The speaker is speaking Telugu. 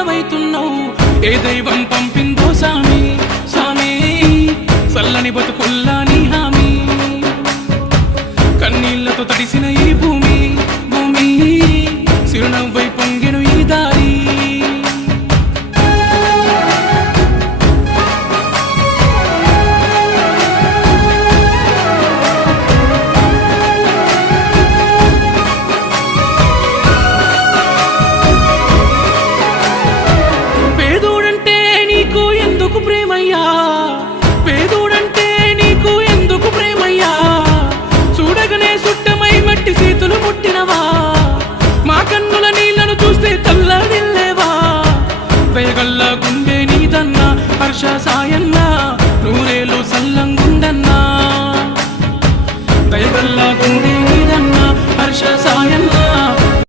దూరమైతున్నావు ఏ దైవం పంపిందో సామి సామి చల్లని బతుకుల్లా నీ హామీ కన్నీళ్లతో తడిసిన ఈ భూమి భూమి చిరునవ్వై పొంగెను ఈ దారి పేదోడంటే నీకు ఎందుకు ప్రేమయ్యా చూడగనే సుట్టమై మట్టి చేతులు ముట్టినవా మా కన్నుల నీళ్లను చూస్తే తల్లడిల్లేవా దయగల్లా గుండె నీదన్నా హర్ష సాయన్నా నూరేళ్ళు సల్లంగుండన్నా దయగల్లా గుండె నీదన్నా హర్ష సాయన్నా